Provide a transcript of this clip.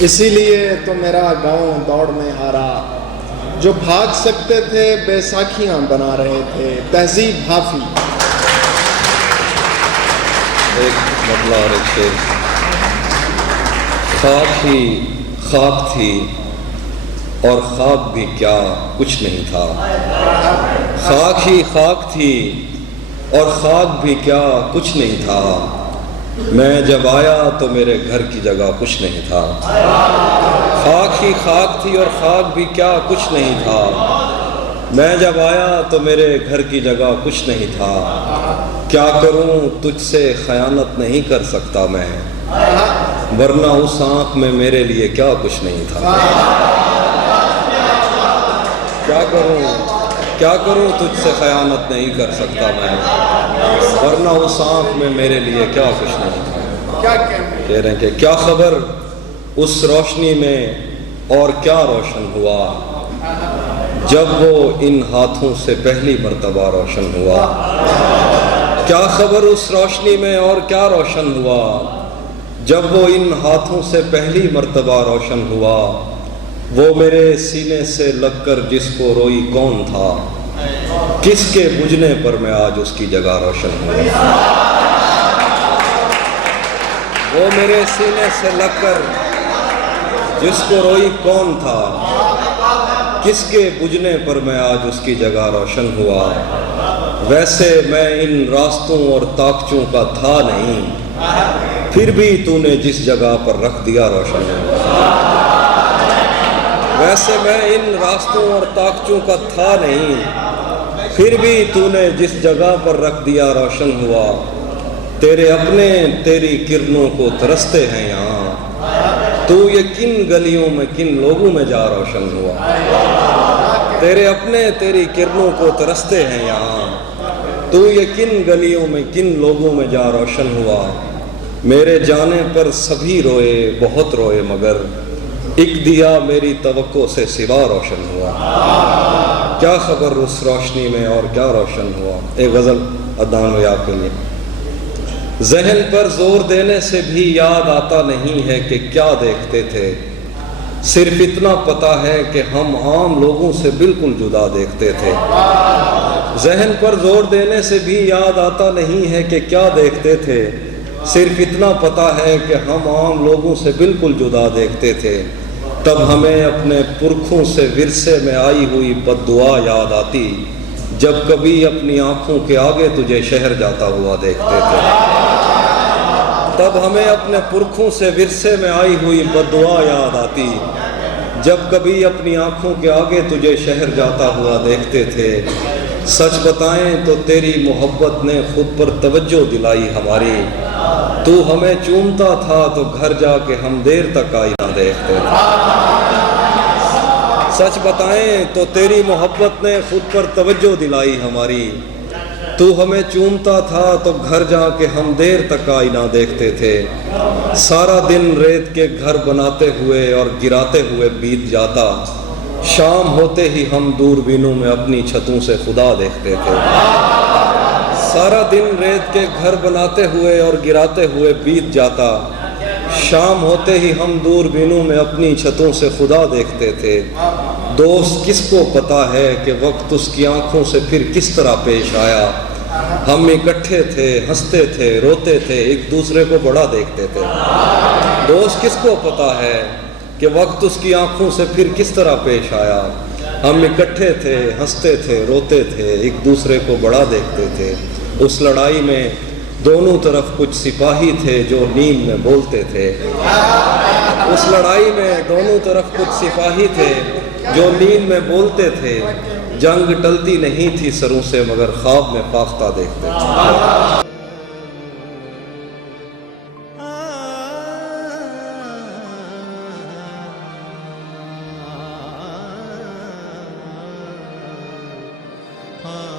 اسی لیے تو میرا گاؤں دوڑ میں ہارا، جو بھاگ سکتے تھے بیساکھیاں بنا رہے تھے، تہذیب حافی۔ ایک مطلع اور ایک شعر۔ خاک ہی خاک تھی اور خاک بھی کیا کچھ نہیں تھا، خاک ہی خاک تھی اور خاک بھی کیا کچھ نہیں تھا، میں جب آیا تو میرے گھر کی جگہ کچھ نہیں تھا، خاک ہی خاک تھی اور خاک بھی کیا کچھ نہیں تھا، میں جب آیا تو میرے گھر کی جگہ کچھ نہیں تھا، کیا کروں تجھ سے خیانت نہیں کر سکتا میں، ورنہ اس آنکھ میں میرے لیے کیا کچھ نہیں تھا، کیا کروں تجھ سے خیانت نہیں کر سکتا میں، ورنہ اس آنکھ میں میرے لیے کیا کچھ نہیں تھا۔ کہہ رہے ہیں کہ کیا خبر اس روشنی میں اور کیا روشن ہوا، جب وہ ان ہاتھوں سے پہلی مرتبہ روشن ہوا، کیا خبر اس روشنی میں اور کیا روشن ہوا، جب وہ ان ہاتھوں سے پہلی مرتبہ روشن ہوا، وہ میرے سینے سے لگ کر جس کو روئی کون تھا، کس کے بجھنے پر میں آج اس کی جگہ روشن ہوا، وہ میرے سینے سے لگ کر جس کو روئی کون تھا، کس کے بجھنے پر میں آج اس کی جگہ روشن ہوا، ویسے میں ان راستوں اور طاقچوں کا تھا نہیں، پھر بھی تو نے جس جگہ پر رکھ دیا روشن ہوا، ویسے میں ان راستوں اور طاقچوں کا تھا نہیں، پھر بھی تو نے جس جگہ پر رکھ دیا روشن ہوا، تیرے اپنے تیری کرنوں کو ترستے ہیں یہاں، تو یہ کن گلیوں میں کن لوگوں میں جا روشن ہوا، تیرے اپنے تیری کرنوں کو ترستے ہیں یہاں، تو یہ کن گلیوں میں کن لوگوں میں جا روشن ہوا، میرے جانے پر سبھی روئے بہت روئے مگر ایک دیا میری توقع سے سوا روشن ہوا، کیا خبر اس روشنی میں اور کیا روشن ہوا۔ ایک غزل عدنان و یاب کے لیے۔ ذہن پر زور دینے سے بھی یاد آتا نہیں ہے کہ کیا دیکھتے تھے، صرف اتنا پتا ہے کہ ہم عام لوگوں سے بالکل جدا دیکھتے تھے، ذہن پر زور دینے سے بھی یاد آتا نہیں ہے کہ کیا دیکھتے تھے، صرف اتنا پتا ہے کہ ہم عام لوگوں سے بالکل جدا دیکھتے تھے، تب ہمیں اپنے پرکھوں سے ورثے میں آئی ہوئی بد دعا یاد آتی، جب کبھی اپنی آنکھوں کے آگے تجھے شہر جاتا ہوا دیکھتے تھے، تب ہمیں اپنے پرکھوں سے ورثے میں آئی ہوئی بد دعا یاد آتی، جب کبھی اپنی آنکھوں کے آگے تجھے شہر جاتا ہوا دیکھتے تھے، سچ بتائیں تو تیری محبت نے خود پر توجہ دلائی ہماری، تو ہمیں چومتا تھا تو گھر جا کے ہم دیر تک آئینہ دیکھتے تھے، سچ بتائیں تو تیری محبت نے خود پر توجہ دلائی ہماری، تو ہمیں چومتا تھا تو گھر جا کے ہم دیر تک آئینہ دیکھتے تھے، سارا دن ریت کے گھر بناتے ہوئے اور گراتے ہوئے بیت جاتا، شام ہوتے ہی ہم دوربینوں میں اپنی چھتوں سے خدا دیکھتے تھے، سارا دن ریت کے گھر بناتے ہوئے اور گراتے ہوئے بیت جاتا، شام ہوتے ہی ہم دوربینوں میں اپنی چھتوں سے خدا دیکھتے تھے، دوست کس کو پتا ہے کہ وقت اس کی آنکھوں سے پھر کس طرح پیش آیا، ہم اکٹھے تھے ہنستے تھے روتے تھے ایک دوسرے کو بڑا دیکھتے تھے، دوست کس کو پتا ہے کہ وقت اس کی آنکھوں سے پھر کس طرح پیش آیا، ہم اکٹھے تھے ہنستے تھے روتے تھے ایک دوسرے کو بڑا دیکھتے تھے، اس لڑائی میں دونوں طرف کچھ سپاہی تھے جو نیند میں بولتے تھے، اس لڑائی میں دونوں طرف کچھ سپاہی تھے جو نیند میں بولتے تھے، جنگ ٹلتی نہیں تھی سروں سے مگر خواب میں فاختہ دیکھتے تھے۔ ہاں